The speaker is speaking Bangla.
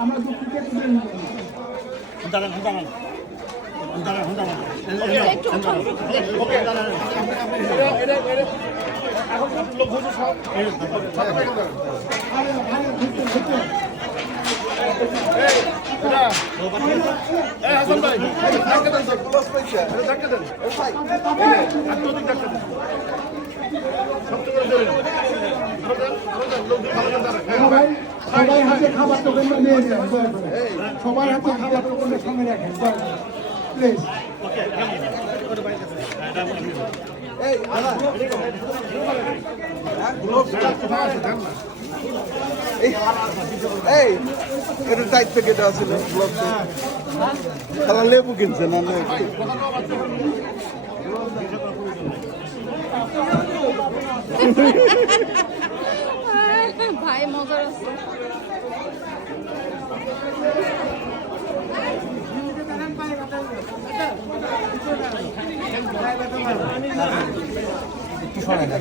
আমরা দুঃখিত সবাই হাতে খাবার টোকেনটা নিয়ে যান, সবার হাতে খাবার টোকেনটা সঙ্গে রাখেন প্লিজ। এই এটা টাইট প্যাকেট আছে তারা লেবু কিনছে না ভাই মজার আছে। একটু সরাই না